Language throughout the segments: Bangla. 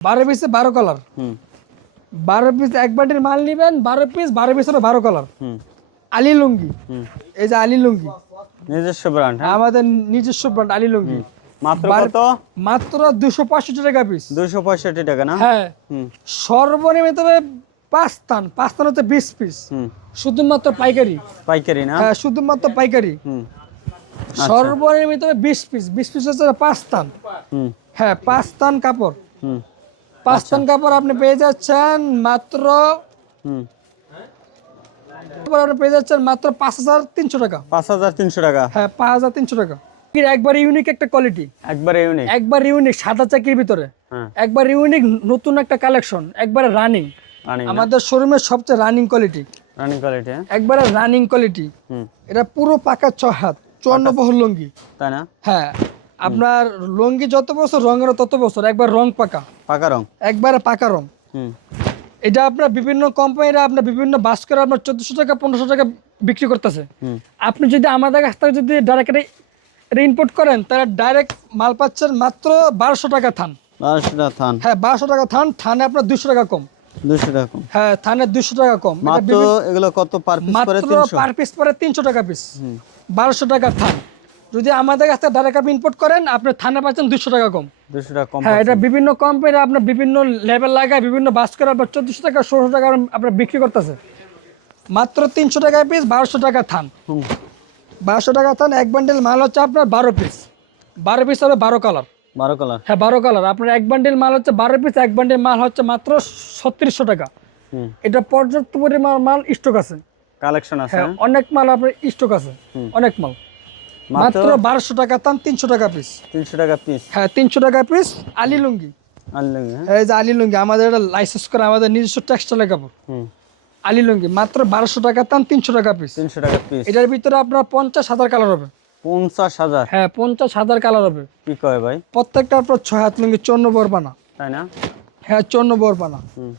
বারো পিসে বারো কালার হুম। বারো পিস এক বাটির মাল নিবেন বারো পিস বারো পিস হলো বারো কালার আলি লুঙ্গি। হুম। এই যে আলি লুঙ্গি। নিজস্ব ব্র্যান্ড আমাদের নিজস্ব ব্র্যান্ড আলি লুঙ্গি। মাত্র কত? মাত্র দুশো পঁয়ষট্টি টাকা পিস দুশো পঁয়ষট্টি টাকা না? হ্যাঁ। সর্বনিম্ন তবে পাঁচ স্থান পাঁচ স্থান হচ্ছে বিশ পিস হুম। শুধুমাত্র পাইকারি। পাইকারি না? হ্যাঁ শুধুমাত্র পাইকারি। হুম। সর্বনিম্ন তবে বিশ পিস বিশ পিস হচ্ছে পাঁচ স্থান হুম। হ্যাঁ পাঁচ স্থান কাপড় হুম পাঁচ কাপড় আপনি পেয়ে যাচ্ছেন মাত্র আপনি পেয়ে যাচ্ছেন মাত্র পাঁচ হাজার তিনশো টাকা। পাঁচ হাজার তিনশো টাকা। হ্যাঁ পাঁচ হাজার তিনশো টাকা। একবার ইউনিক একটা কোয়ালিটি একবারে ইউনিক একবার ইউনিক সাদা ভিতরে। হ্যাঁ। একবার ইউনিক নতুন একটা কালেকশন একবারে রানিং আমাদের শোরুমের সবচেয়ে রানিং কোয়ালিটি রানিং কোয়ালিটি হ্যাঁ। একবারে রানিং কোয়ালিটি এটা পুরো পাকা ছয় হাত চুয়ান্ন বহর লুঙ্গি। তাই না? হ্যাঁ। আপনার লুঙ্গি যত বছর রঙের তত বছর একবার রং পাকা। পাকা রং। একবার পাকা রং। এটা আপনার বিভিন্ন কোম্পানিরা আপনার বিভিন্ন বাস করে আপনার চোদ্দশো টাকা পনেরোশো টাকা বিক্রি করতেছে। আপনি যদি আমাদের কাছ থেকে যদি ডাইরেক্ট এটা ইম্পোর্ট করেন তাহলে ডাইরেক্ট মাল পাচ্ছেন মাত্র বারোশো টাকা থান। বারোশোটা থান। হ্যাঁ বারোশো টাকা থান থানে আপনার দুশো টাকা কম। দুশো টাকা কম। হ্যাঁ থানে দুশো টাকা কম। মাত্র এগুলো কত পার পিস পরে তিনশো? টাকা পিস বারোশো টাকা থান। যদি আমাদের কাছে ডাইরেক্ট আপনি ইম্পোর্ট করেন আপনি থানে পাচ্ছেন দুশো টাকা কম। দুশো টাকা কম হ্যাঁ এটা বিভিন্ন কোম্পানি আপনার বিভিন্ন লেভেল লাগায় বিভিন্ন বাস করে আপনার চোদ্দশো টাকা ষোলোশো টাকা আপনার বিক্রি করতেছে। মাত্র তিনশো টাকা পিস বারোশো টাকা থান। বারোশো টাকা থান এক বান্ডেল মাল হচ্ছে আপনার বারো পিস বারো পিস হবে বারো কালার বারো কালার হ্যাঁ বারো কালার আপনার এক বান্ডেল মাল হচ্ছে বারো পিস এক বান্ডেল মাল হচ্ছে মাত্র ছত্রিশশো টাকা। হুম। এটা পর্যাপ্ত পরিমাণ মাল স্টক আছে। কালেকশন আছে হ্যাঁ অনেক মাল আপনার স্টক আছে। অনেক মাল। মাত্র বারোশো টাকা থান তিনশো টাকা পিস তিনশো টাকা পিস হ্যাঁ তিনশো টাকা পিস আলি লুঙ্গি। হ্যাঁ। এই যে আলি লুঙ্গি আমাদের এটা লাইসেন্স করে আমাদের নিজস্ব টেক্সটাইলের কাপড়। আলি লুঙ্গি মাত্র বারোশো টাকা দাম তিনশো টাকা পিস তিনশো টাকা পিস এটার ভিতরে আপনার পঞ্চাশ হাজার কালার হবে। পঞ্চাশ হাজার? হ্যাঁ পঞ্চাশ হাজার কালার হবে। কি কয় ভাই? প্রত্যেকটা আপনার ছয় হাত লুঙ্গি চন্ন বরবানা তাই না? হ্যাঁ চন্ন বরবানা হুম।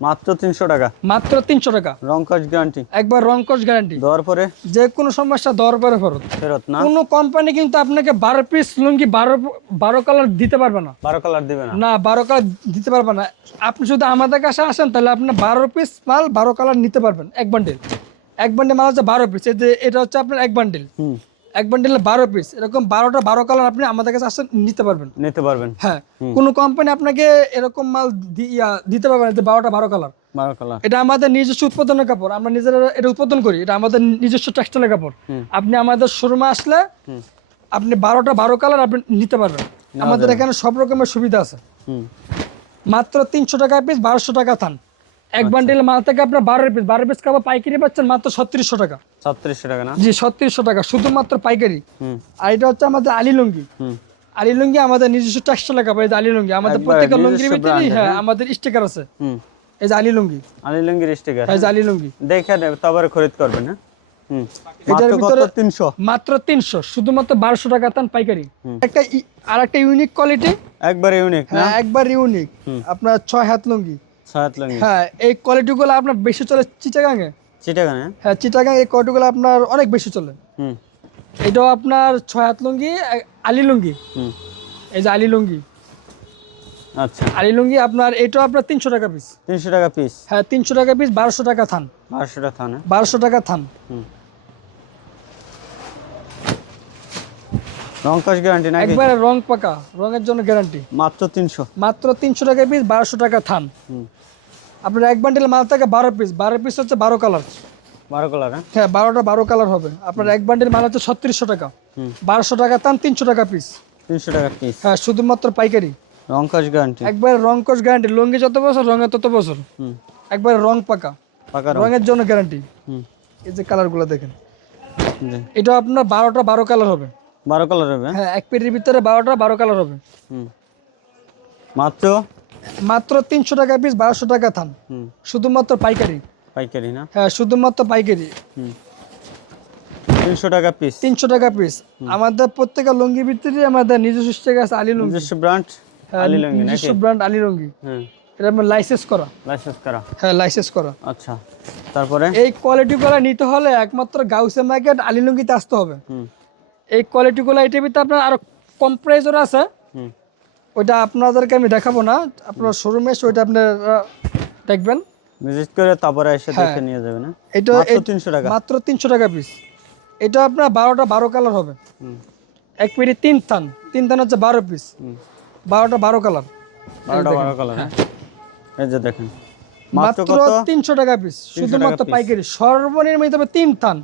মাত্র তিনশো টাকা। মাত্র তিনশো টাকা। রং কাজ গ্যারান্টি একবার রংকশ গ্যারান্টি দেওয়ার পরে? যে কোনো সমস্যা পরে ফেরত। ফেরত না? কোনো কোম্পানি কিন্তু আপনাকে বারো পিস লুঙ্গি বারো বারো কালার দিতে পারবে না। বারো কালার দিবে না? কালার দিতে পারবে না। আপনি যদি আমাদের কাছে আসেন তাহলে আপনি বারো পিস মাল বারো কালার নিতে পারবেন এক বান্ডেল এক বান্ডেল মাল হচ্ছে বারো পিস এটা হচ্ছে আপনার এক বান্ডেল হুম। এক বান্ডেলে বারো পিস এরকম বারোটা বারো কালার আপনি আমাদের কাছে আসেন নিতে পারবেন। নিতে পারবেন। হ্যাঁ কোনো কোম্পানি আপনাকে এরকম মাল দিতে পারবে না যে বারোটা বারো কালার বারো কালার এটা আমাদের নিজস্ব উৎপাদনের কাপড়। আমরা নিজেরা এটা উৎপাদন করি। এটা আমাদের নিজস্ব টেক্সটাইলের কাপড়। আপনি আমাদের শোরুমে আসলে আপনি বারোটা বারো কালার আপনি নিতে পারবেন। আমাদের এখানে সব রকমের সুবিধা আছে। মাত্র তিনশো টাকা পিস বারোশো টাকা থান। এক বান্ডিল মাল থেকে আপনার বারো পিস বারো পিস কাপড় পাইকারি পাচ্ছেন মাত্র ছত্রিশশো টাকা। ছত্রিশশো টাকা না? জি ছত্রিশশো টাকা শুধুমাত্র পাইকারি। আর এটা হচ্ছে আমাদের আলী লুঙ্গি। হুম। আলী লুঙ্গি আমাদের নিজস্ব টেক্সটাইল কাপড় এই যে আলী লুঙ্গি। আমাদের প্রত্যেকটা লুঙ্গির ভিতরেই হ্যাঁ আমাদের স্টিকার আছে। হুম। এই যে আলী লুঙ্গি। আলিলঙ্গির স্টিকার এই যে আলী লুঙ্গি। দেখে নেবে তবে খরিদ করবেন হ্যাঁ? এটার ভিতরে- তিনশো। মাত্র তিনশো শুধুমাত্র বারোশো টাকা তান পাইকারি। একটা আর একটা ইউনিক কোয়ালিটি একবার ইউনিক হ্যাঁ একবার ইউনিক আপনার ছয় হাত লঙ্গি। হ্যাঁ এই কোয়ালিটিগুলো আপনার বেশি চলে চিটাগাঙে চিটাগানে হ্যাঁ চিটাগাং এই কোয়ালিটিগুলো আপনার অনেক বেশি চলে। হুম। এটাও আপনার ছয় হাত লুঙ্গি আলি লুঙ্গি। হুম। এই যে আলি লুঙ্গি। আচ্ছা। আলি লুঙ্গি আপনার এটাও আপনার তিনশো টাকা পিস তিনশো টাকা পিস হ্যাঁ তিনশো টাকা পিস বারোশো টাকা থান। বারোশো টাকা থান বারোশো টাকা থান। হুম। রংকশ গ্যারান্টি নাকি? একবারে রং পাকা রঙের জন্য গ্যারান্টি মাত্র তিনশো। মাত্র তিনশো টাকা পিস বারোশো টাকা থান। আপনার এক বান্ডেল মাল থাকে বারো পিস বারো পিস হচ্ছে বারো কালার বারো কালার হ্যাঁ? হ্যাঁ বারোটা বারো কালার হবে। আপনার এক বান্ডেল মাল হচ্ছে ছত্রিশশো টাকা। হুম। বারোশো টাকা থান তিনশো টাকা পিস তিনশো টাকা পিস হ্যাঁ শুধুমাত্র পাইকারি। রংকশ গ্যারান্টি একবার রং কোষ গ্যারান্টি লুঙ্গি যত বছর রঙের তত বছর। একবার রং পাকা। পাকা রঙের জন্য গ্যারান্টি এই যে কালারগুলো দেখেন। এটা আপনার বারোটা বারো কালার হবে। বারো কালার হবে হ্যাঁ? হ্যাঁ এক পেটির ভিতরে বারোটা বারো কালার হবে। হুম। মাত্র? মাত্র তিনশো টাকা পিস বারোশো টাকা থান। হুম। শুধুমাত্র পাইকারি। পাইকারি না? হ্যাঁ শুধুমাত্র পাইকারি। হুম। তিনশো টাকা পিস তিনশো টাকা পিস আমাদের প্রত্যেকের লুঙ্গি ভিতরে আমাদের নিজস্ব স্টেক আছে আলী লুঙ্গি। নিজস্ব ব্র্যান্ড আলী লঙ্গি নিজস্ব ব্র্যান্ড আলী লুঙ্গি। হ্যাঁ। এটা আমার লাইসেন্স করা। লাইসেন্স করা? হ্যাঁ লাইসেন্স করা। আচ্ছা। তারপরে? এই কোয়ালিটি কোয়ালিটিগুলো নিতে হলে একমাত্র গাউসে মার্কেট আলী লুঙ্গিতে আসতে হবে। হুম। এই কোয়ালিটিগুলো এটার ভিতরে আপনার আরও কম প্রাইজের আছে। ওইটা আপনাদেরকে আমি দেখাবো না। আপনার শোরুমে এসে ওইটা আপনারা দেখবেন। ভিজিট করে তারপরে এসে হ্যাঁ। দেখে নিয়ে যাবে না এটা মাত্র 300 টাকা। মাত্র তিনশো টাকা পিস এটা আপনার বারোটা বারো কালার হবে। হুম। এক পিটি তিন থান। তিন থান হচ্ছে বারো পিস বারোটা বারো কালার বারোটা বারো কালার হ্যাঁ। এই যে দেখেন। মাত্র তিনশো টাকা পিস শুধুমাত্র। পাইকারি। সর্বনিম্ন তবে তিন থান।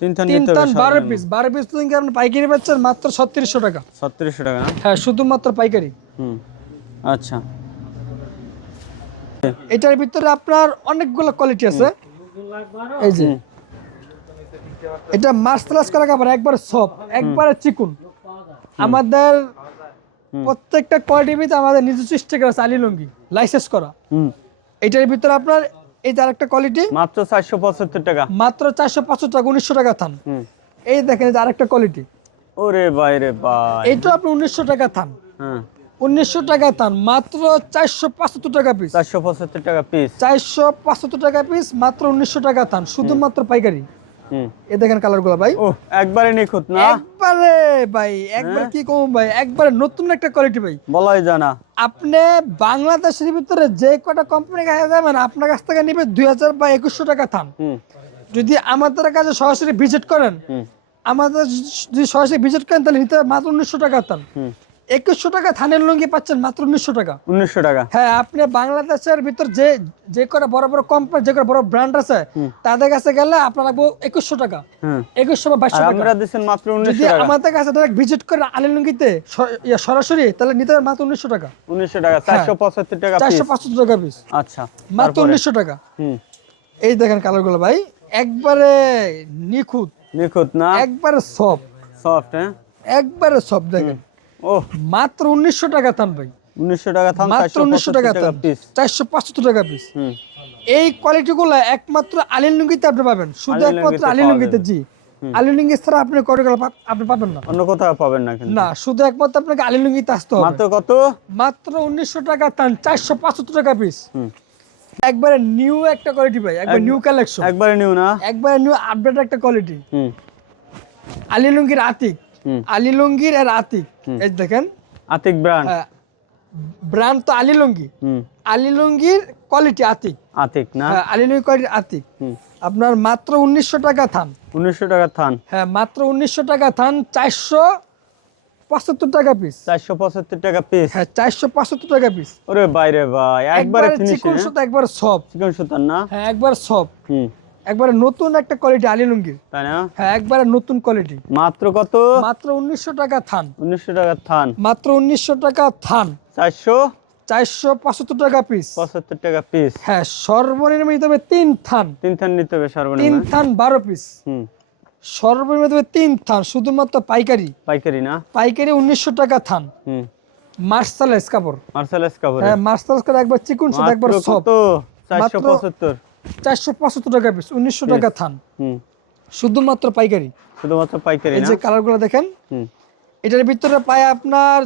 তিন থান তিন নিতে বারো পিস বারো পিস তুমি আপনি পাইকারি পাচ্ছেন মাত্র ছত্রিশশো টাকা। ছত্রিশশো টাকা হ্যাঁ শুধুমাত্র পাইকারি। হুম আচ্ছা। এটার ভিতরে আপনার অনেকগুলো কোয়ালিটি আছে। এই যে। এটা করা কাপড় একবারে একবারে চিকুন। আমাদের প্রত্যেকটা কোয়ালিটির ভিতরে আমাদের নিজস্ব স্টিকার আছে আলী লুঙ্গি লাইসেন্স করা। হুম। এটার ভিতরে আপনার এই তার আরেকটা কোয়ালিটি মাত্র চারশো পঁচাত্তর টাকা। মাত্র চারশো পাঁচশো টাকা উনিশশো টাকা থান। এই দেখেন যে আরেকটা কোয়ালিটি ওরে ভাই রে ভাই। এইটা আপনি উনিশশো টাকা থান। হ্যাঁ। উনিশশো টাকা থান মাত্র চারশো পাঁচাত্তর টাকা পিস চারশো পঁচাত্তর টাকা পিস চারশো পাঁচাত্তর টাকা পিস মাত্র উনিশশো টাকা থান শুধুমাত্র পাইকারি। এ দেখেন কালারগুলো ভাই একবারে নিখুঁত না? একবারে ভাই একবার কি কম ভাই? একবারে নতুন একটা কোয়ালিটি ভাই। বলাই জানা আপনি বাংলাদেশের ভিতরে যে কটা কোম্পানি কাছে যাবেন আপনার কাছ থেকে নিবে দুই হাজার বা একুশশো টাকা থান হুম। যদি আমাদের কাছে সরাসরি ভিজিট করেন আমাদের যদি সরাসরি ভিজিট করেন তাহলে নিতে মাত্র উনিশশো টাকা থান হুম। একুশশো টাকা থানের লুঙ্গি পাচ্ছেন মাত্র উনিশশো টাকা। উনিশশো টাকা। হ্যাঁ আপনি বাংলাদেশের ভিতর যে যে করে বড় বড় কোম্পানি যে করে বড় ব্র্যান্ড আছে তাদের কাছে গেলে আপনার লাগবে একুশশো টাকা। একুশশো বা বাইশশো টাকা। দিচ্ছেন মাত্র যদি আমাদের কাছে ডাইরেক্ট ভিজিট করে আলী লুঙ্গিতে সরাসরি তাহলে নিতে হবে মাত্র উনিশশো টাকা। উনিশশো টাকা চারশো পঁচাত্তর টাকা চারশো পঁচাত্তর টাকা পিস আচ্ছা মাত্র উনিশশো টাকা। হুম। এই দেখেন কালারগুলো ভাই একবারে নিখুঁত। নিখুঁত না? একবারে সব সফট হ্যাঁ? একবারে সব দেখেন। ও মাত্র উনিশশো টাকা থান ভাই। উনিশশো টাকা থাম মাত্র উনিশশো টাকা থান চারশো পাঁচশো টাকা পিস এই কোয়ালিটিগুলো একমাত্র আলী লুঙ্গিতে আপনি পাবেন। শুধু একমাত্র লুঙ্গিতে আলী লুঙ্গিতে জি। আলী লুঙ্গি ছাড়া আপনি কোয়ালিটিগুলো আপনি পাবেন না। অন্য কোথাও পাবেন না না শুধু একমাত্র আপনাকে আলী লুঙ্গিতে আসতে হবে। মাত্র কত? মাত্র উনিশশো টাকা টান চারশো পঁচাত্তর টাকা পিস একবারে নিউ একটা কোয়ালিটি ভাই একবার নিউ কালেকশন একবারে নিউ না? একবারে নিউ আপডেট একটা কোয়ালিটি হুম। আলী লুঙ্গির আতিক। আলী লুঙ্গির আর আতিক। এই দেখেন। আতিক ব্র্যান্ড। ব্র্যান্ড তো আলী লুঙ্গি। আলী লুঙ্গির কোয়ালিটি আতিক। আতিক না? হ্যাঁ, আলী লুঙ্গি কোয়ালিটি আতিক। আপনার মাত্র উনিশশো টাকা থান। উনিশশো টাকা থান। হ্যাঁ মাত্র উনিশশো টাকা থান চারশো পঁচাত্তর টাকা পিস চারশো পঁচাত্তর টাকা পিস হ্যাঁ চারশো পঁচাত্তর টাকা পিস ওরে বাইরে ভাই একবারে একবারে চিকন সুতা একবার সব চিকন সুতার না? হ্যাঁ একবার সব হুম। একবারে নতুন একটা কোয়ালিটি আলী লুঙ্গির তাই না? হ্যাঁ একবারে নতুন কোয়ালিটি মাত্র কত? মাত্র উনিশশো টাকা থান। উনিশশো টাকা থান। মাত্র উনিশশো টাকা থান। চারশো? চারশো পঁচাত্তর টাকা পিস পঁচাত্তর টাকা পিস হ্যাঁ সর্বনিম্ন নিতে হবে তিন থান। তিন থান নিতে হবে তিন সর্বনিম্ন থান বারো পিস হুম। সর্বনিম্ন নিতে হবে তিন থান শুধুমাত্র পাইকারি। পাইকারি না? পাইকারি উনিশশো টাকা থান। হুম। মার্শালেস কাপড়। মার্শালেস কাপড় হ্যাঁ মার্শালেস কাপড় একবার চিকুন একবার সব। মাত্র- পঁচাত্তর। চারশো পঁচাত্তর টাকা পিস উনিশশো টাকা থান। শুধুমাত্র পাইকারি। শুধুমাত্র পাইকারি এই যে কালারগুলো দেখেন এটার ভিতরে পায় আপনার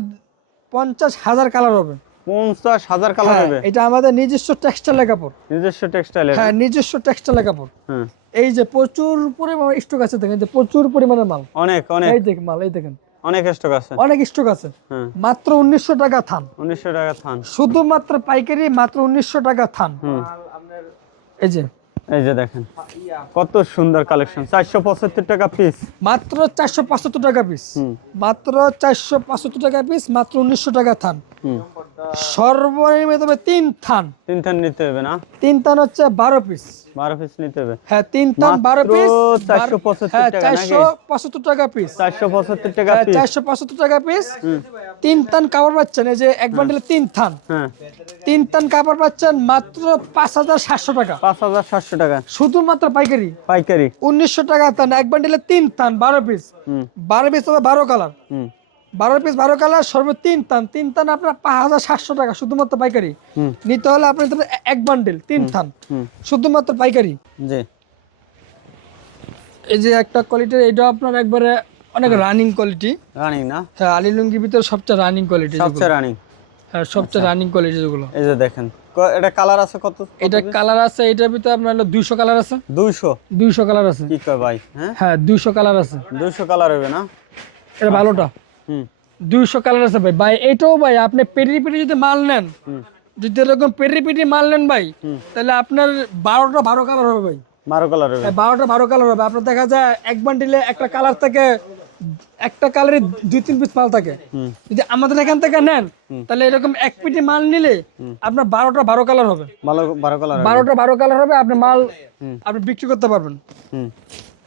পঞ্চাশ হাজার কালার হবে। পঞ্চাশ হাজার কালার হ্যাঁ, হবে? এটা আমাদের নিজস্ব টেক্সটাইলের কাপড়। নিজস্ব টেক্সটাইলের হ্যাঁ নিজস্ব টেক্সটাইলের কাপড়। হ্যাঁ। এই যে প্রচুর পরিমাণে স্টক আছে দেখেন যে প্রচুর পরিমাণের মাল। অনেক অনেক। এই দেখেন মাল এই দেখেন। অনেক স্টক আছে। অনেক স্টক আছে। হ্যাঁ। মাত্র উনিশশো টাকা থান। উনিশশো টাকা থান। শুধুমাত্র পাইকারি মাত্র উনিশশো টাকা থান। এই যে। এই যে দেখেন কত সুন্দর কালেকশন চারশো পঁচাত্তর টাকা পিস মাত্র চারশো পঁচাত্তর টাকা পিস মাত্র চারশো পঁচাত্তর টাকা পিস মাত্র উনিশশো টাকা থান। হুম। সর্বনিম্ন তবে তিন থান। তিন থান নিতে হবে না? তিন থান হচ্ছে বারো পিস বারো পিস নিতে হবে। হ্যাঁ তিন থান বারো মাত্র পিস 475 হ্যাঁ চারশো পঁচাত্তর টাকা পিস চারশো পঁচাত্তর টাকা হ্যাঁ, চারশো পঁচাত্তর টাকা পিস তিন থান কাপড় পাচ্ছেন এই যে এক বান্ডেলে তিন থান। তিন থান কাপড় পাচ্ছেন মাত্র পাঁচ হাজার সাতশো টাকা। পাঁচ হাজার সাতশো টাকা। শুধুমাত্র পাইকারি। পাইকারি। উনিশশো টাকা থান এক বান্ডেলে তিন থান বারো পিস বারো পিস তবে বারো কালার বারো পিস বারো কালার সর্ব তিন থান তিন থান আপনার পাঁচ হাজার সাতশো টাকা শুধুমাত্র পাইকারি। নিতে হলে আপনি এক বান্ডেল তিন থান শুধুমাত্র পাইকারি। জি। এই যে একটা কোয়ালিটি এটা আপনার একবারে অনেক রানিং কোয়ালিটি রানিং না? হ্যাঁ আলী লুঙ্গির ভিতরে সবচেয়ে রানিং কোয়ালিটি সবচেয়ে রানিং হ্যাঁ সবচেয়ে রানিং কোয়ালিটি যেগুলো। এই যে দেখেন এটা কালার আছে কত? এটা কালার আছে এটার ভিতরে আপনার হলো দুইশো কালার আছে। দুইশো? দুইশো কালার আছে। কি কয় ভাই হ্যাঁ? হ্যাঁ দুইশো কালার আছে। দুইশো কালার হবে না? এটা ভালোটা দুইশো কালার আছে ভাই। ভাই এটাও ভাই আপনি পেরি পেরি যদি মাল নেন যদি এরকম পেরি পেরি মাল নেন ভাই তাহলে আপনার বারোটা বারো কালার হবে ভাই। বারো কালারের হ্যাঁ, বারোটা বারো কালার হবে। আপনার দেখা যায় এক বান্ডিলে একটা কালার থেকে একটা কালারে দুই তিন পিস মাল থাকে। যদি আমাদের এখান থেকে নেন তাহলে এরকম এক পিটি মাল নিলে আপনার বারোটা বারো কালার হবে। বারো কালার বারোটা বারো কালার হবে আপনি মাল আপনি বিক্রি করতে পারবেন।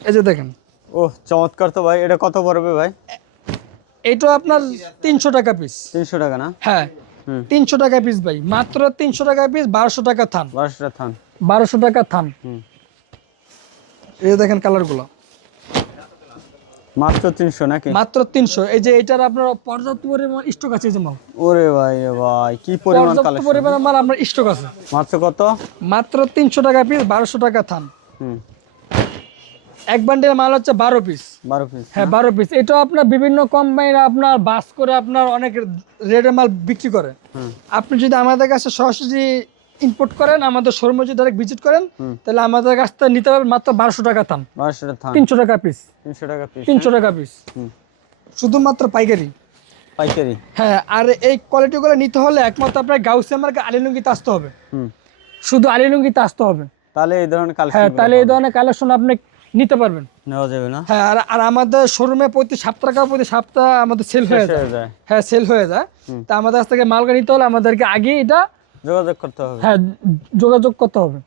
এই যে দেখেন। ও চমৎকার তো ভাই এটা কত পড়বে ভাই? এইটা আপনার তিনশো টাকা পিস তিনশো টাকা না? হ্যাঁ তিনশো টাকা পিস ভাই। মাত্র তিনশো টাকা পিস বারোশো টাকা থান। বারোশোটা থান। বারোশো টাকা থান। এই দেখেন কালারগুলো মাত্র তিনশো নাকি? মাত্র তিনশো। এই যে এটার আপনার পর্যাপ্ত পরিমাণ স্টক আছে যে মাল। ওরে ভাই ভাই কি পরিমাণ পর্যাপ্ত কালেকশন পরিমাণ মাল আপনার স্টক আছে। মাত্র কত? মাত্র তিনশো টাকা পিস বারোশো টাকা থান। হুম। এক বান্ডেল মাল হচ্ছে বারো পিস বারো পিস হ্যাঁ বারো পিস এটা আপনার বিভিন্ন কোম্পানির আপনার বাস করে আপনার অনেক রেটের মাল বিক্রি করে। আপনি যদি আমাদের কাছে সরাসরি ইম্পোর্ট করেন আমাদের শোরুমে যদি ডাইরেক্ট ভিজিট করেন তাহলে আমাদের কাছ থেকে নিতে পারবেন মাত্র বারোশো টাকা থান বারোশোটা থান তিনশো টাকা পিস তিনশো টাকা পিস তিনশো টাকা পিস শুধুমাত্র পাইকারি। পাইকারি। হ্যাঁ আর এই কোয়ালিটিগুলো নিতে হলে একমাত্র আপনার গাউসিয়া মার্কে আলিলুঙ্গিতে আসতে হবে। শুধু আলিলুঙ্গিতে আসতে হবে। তাহলে এই ধরনের কালেকশন হ্যাঁ তাহলে এই ধরনের কালেকশন আপনি নিতে পারবেন। নেওয়া যাবে না? হ্যাঁ আর আর আমাদের শোরুমে প্রতি সপ্তাহ প্রতি সপ্তাহ আমাদের সেল হয়ে যায়। হ্যাঁ সেল হয়ে যায়। তা আমাদের কাছ থেকে মালগা নিতে হলে আমাদেরকে আগে এটা যোগাযোগ করতে হবে। হ্যাঁ যোগাযোগ করতে হবে।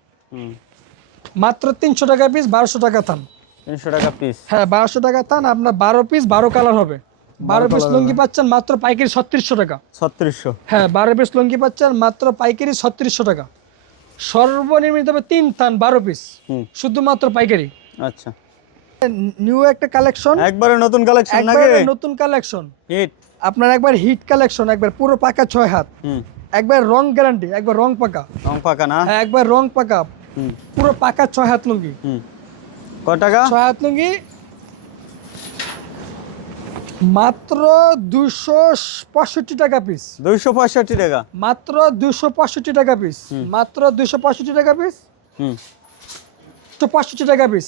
মাত্র তিনশো টাকা পিস বারোশো টাকা থান। তিনশো টাকা পিস হ্যাঁ বারোশো টাকা থান আপনার বারো পিস বারো কালার হবে। বারো পিস লুঙ্গি পাচ্ছেন মাত্র পাইকারি ছত্রিশশো টাকা। ছত্রিশশো। হ্যাঁ বারো পিস লুঙ্গি পাচ্ছেন মাত্র পাইকারি ছত্রিশশো টাকা। সর্বনিম্ন নিতে হবে তিন থান বারো পিস শুধুমাত্র পাইকারি। আচ্ছা। নিউ একটা কালেকশন। একবারে নতুন কালেকশন একবার নতুন কালেকশন। হিট আপনার একবার হিট কালেকশন একবার পুরো পাকা ছয় হাত। হুম। একবার রং গ্যারান্টি একবার রং পাকা। রং পাকা না? হ্যাঁ একবার রং পাকা। পুরো পাকা ছয় হাত লুঙ্গি। হুম। কয় টাকা? ছয় হাত লুঙ্গি। মাত্র দুশো পঁয়ষট্টি টাকা পিস দুইশো পঁয়ষট্টি টাকা। মাত্র দুশো পঁয়ষট্টি টাকা পিস মাত্র দুশো পঁয়ষট্টি টাকা পিস দুশো পঁয়ষট্টি টাকা পিস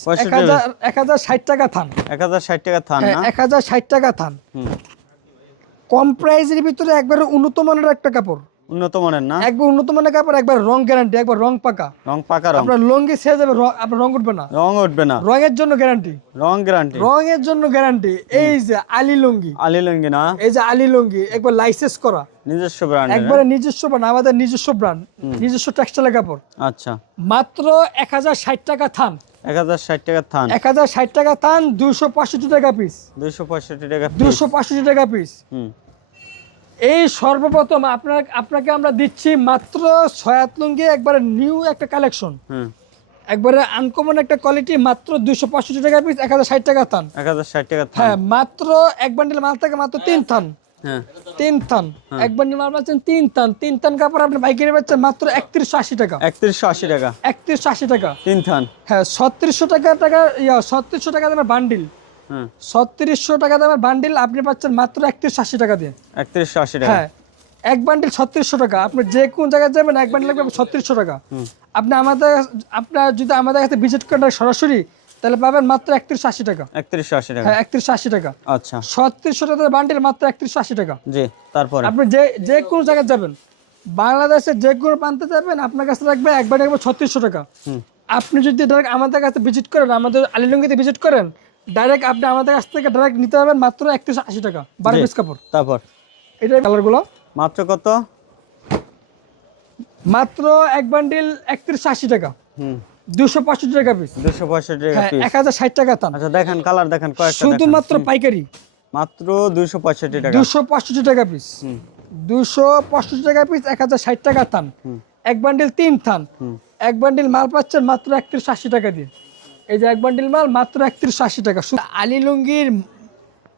এক হাজার ষাট টাকা থান। এক হাজার ষাট টাকা থান হ্যাঁ এক হাজার ষাট টাকা থান। কম প্রাইসের ভিতরে একবারে উন্নত মানের একটা কাপড়। উন্নত মানের না? একবার উন্নত মানের কাপড় একবার রং গ্যারান্টি একবার রং পাকা। রং পাকা রং। আপনার লঙ্গি ছেড়ে যাবে আপনার রং উঠবে না। রং উঠবে না। রঙের জন্য গ্যারান্টি রং গ্যারান্টি রঙের জন্য গ্যারান্টি এই যে আলী লুঙ্গি। আলি লুঙ্গি না? এই যে আলী লুঙ্গি একবার লাইসেন্স করা। নিজস্ব ব্র্যান্ড একবারে নিজস্ব ব্র্যান্ড আমাদের নিজস্ব ব্র্যান্ড নিজস্ব টেক্সটাইলের কাপড়। আচ্ছা। মাত্র এক হাজার ষাট টাকা থান। এক হাজার ষাট টাকা থান। এক হাজার ষাট টাকা থান দুশো পঁয়ষট্টি টাকা পিস দুইশো পঁয়ষট্টি টাকা। দুশো পঁয়ষট্টি টাকা পিস হুম। এই সর্বপ্রথম আপনার আপনাকে আমরা দিচ্ছি মাত্র ছয়াত লুঙ্গি একবারে নিউ একটা কালেকশন একবারে আনকমন একটা কোয়ালিটি মাত্র দুশো পঁয়ষট্টি টাকা পিস এক হাজার ষাট টাকা থান। এক হাজার ষাট টাকা হ্যাঁ মাত্র এক বান্ডিল মাল থাকে মাত্র তিন থান। হ্যাঁ। তিন থান। এক বান্ডিল মাল পাচ্ছেন তিন থান। তিন থান কাপড় আপনি বাইকের পাচ্ছেন মাত্র একত্রিশশো আশি টাকা। একত্রিশশো আশি টাকা। একত্রিশশো আশি টাকা। তিন থান। হ্যাঁ ছত্রিশশো টাকা টাকা ইয়া ছত্রিশশো টাকা দামের বান্ডিল ছত্রিশশো টাকা দামের বান্ডিল আপনি পাচ্ছেন মাত্র একত্রিশশো আশি টাকা দিয়ে। একত্রিশশো আশি টাকা। হ্যাঁ এক বান্ডিল ছত্রিশশো টাকা। আপনি যে কোন জায়গায় যাবেন এক বান্ডিল লাগবে ছত্রিশশো টাকা। আপনি আমাদের আপনার যদি আমাদের কাছে ভিজিট করেন সরাসরি তাহলে পাবেন মাত্র একত্রিশশো আশি টাকা। একত্রিশশো আশি টাকা। হ্যাঁ একত্রিশশো আশি টাকা। আচ্ছা। ছত্রিশশো টাকার বান্ডিল মাত্র একত্রিশশো আশি টাকা। জি তারপরে? আপনি যে যে কোনো জায়গায় যাবেন বাংলাদেশের যে কোনো প্রান্তে যাবেন আপনার কাছে রাখবে একবার রাখবে ছত্রিশশো টাকা। আপনি যদি আমাদের কাছে ভিজিট করেন আমাদের আলিলঙ্গিতে ভিজিট করেন ডাইরেক্ট আপনি আমাদের কাছ থেকে ডাইরেক্ট নিতে পারবেন মাত্র একত্রিশশো আশি টাকা বারো পিস কাপড়। তারপর? এটাই কালারগুলো? মাত্র কত? মাত্র এক বান্ডিল একত্রিশশো আশি টাকা। হুম। দুশো পঁয়ষট্টি টাকা পিস দুশো পঁয়ষট্টি টাকা হ্যাঁ পিস এক হাজার ষাট টাকা থান আচ্ছা দেখেন কালার দেখেন শুধুমাত্র পাইকারি। মাত্র দুইশো পঁয়ষট্টি টাকা। দুশো পঁয়ষট্টি টাকা পিস দুশো পঁয়ষট্টি টাকা পিস এক হাজার ষাট টাকা থান এক বান্ডিল তিন থান হুম। এক বান্ডিল মাল পাচ্ছেন মাত্র একত্রিশশো আশি টাকা দিয়ে। এই যে এক বান্ডিল মাল মাত্র একত্রিশশো আশি টাকা। আলী লুঙ্গির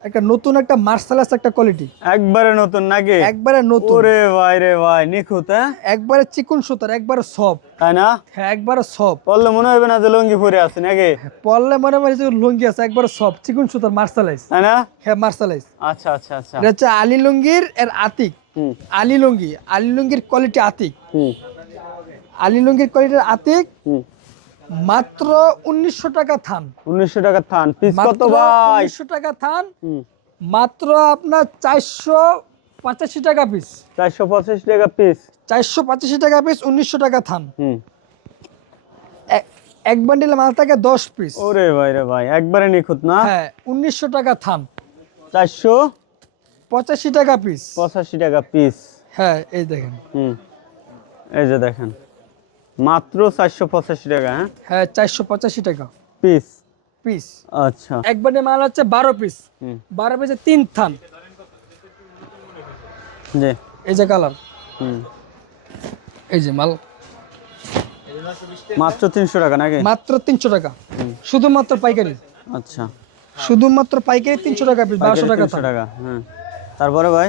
একটা নতুন একটা মার্শালাস একটা কোয়ালিটি একবারে নতুন নাকি? একবারে নতুন। ওরে ভাই রে ভাই নিখুঁত হ্যাঁ? একবারে চিকুন সুতার একবারে সব তাই না? হ্যাঁ একবারে সব পড়লে মনে হবে না যে লুঙ্গি পরে আছে নাকি? পড়লে মনে মনে যে লুঙ্গি আছে একবারে সব চিকুন সুতার মার্শালাইজ তাই না? হ্যাঁ মার্শালাইজ আচ্ছা আচ্ছা আচ্ছা। এটা হচ্ছে আলী লুঙ্গির এর আতিক। হুম। আলী লুঙ্গি আলী লুঙ্গির কোয়ালিটি আতিক। হুম। আলী লুঙ্গির কোয়ালিটির আতিক। হুম। মাত্র উনিশশো টাকা থান। উনিশশো টাকা থান। পিস কত ভাই? উনিশশো টাকা থান। হুম। মাত্র আপনার চারশো পঁচাশি টাকা পিস। চারশো পঁচাশি টাকা পিস। চারশো পঁচাশি টাকা পিস উনিশশো টাকা থান। এক বান্ডিলে মাল থাকে দশ পিস। ওরে ভাই রে ভাই একবারে নিখুঁত না? হ্যাঁ উনিশশো টাকা থান। চারশো? পঁচাশি টাকা পিস। পঁচাশি টাকা পিস। হ্যাঁ এই দেখেন। হুম। এই যে দেখেন। মাত্র চারশো পঁচাশি টাকা হ্যাঁ? হ্যাঁ চারশো পঁচাশি টাকা। পিস? পিস। আচ্ছা। এক বান্ডিল মাল হচ্ছে বারো পিস। হুম। বারো পিসে তিন থান। জি। এই যে কালার। হুম। এই যে মাল। মাত্র তিনশো টাকা নাকি? মাত্র তিনশো টাকা। শুধুমাত্র পাইকারি। আচ্ছা। শুধুমাত্র পাইকারি তিনশো টাকা পিস বারোশো টাকা তিনশো থান। টাকা হ্যাঁ তারপরে ভাই?